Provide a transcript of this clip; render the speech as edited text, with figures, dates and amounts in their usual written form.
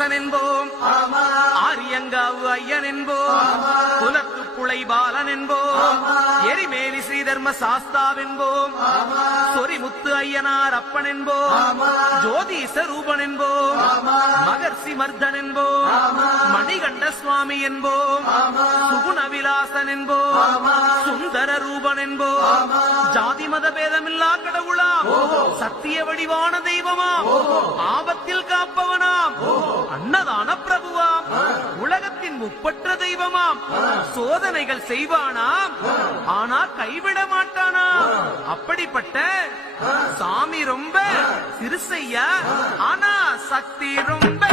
அரசன் என்போம், ஆரியங்காவு ஐயன் என்போம், குலத்து புலை பாலன் என்போம், எரிமேலி ஸ்ரீதர்ம சாஸ்தாவென்போம், சொரிமுத்து ஐயனார் அப்பன் என்போம், ஜோதிச ரூபன் என்போம், மகர்ஷி மர்தன் என்போம், மணிகண்ட சுவாமி என்போம், சுகுணவிலாசன் என்போம், சுந்தர ரூபன் என்போம், ஜாதி மத பேதமில்லா கடவுளாம், சத்திய வடிவான தெய்வமாம், ஆபத்தில் காப்பவனாம், அன்னதான பிரபுவாம், உலகத்தின் முப்பற்ற தெய்வமாம், சோதனைகள் செய்வானாம் ஆனா கைவிட மாட்டானாம். அப்படிப்பட்ட சாமி ரொம்ப சிறுசையா, ஆனா சக்தி ரொம்ப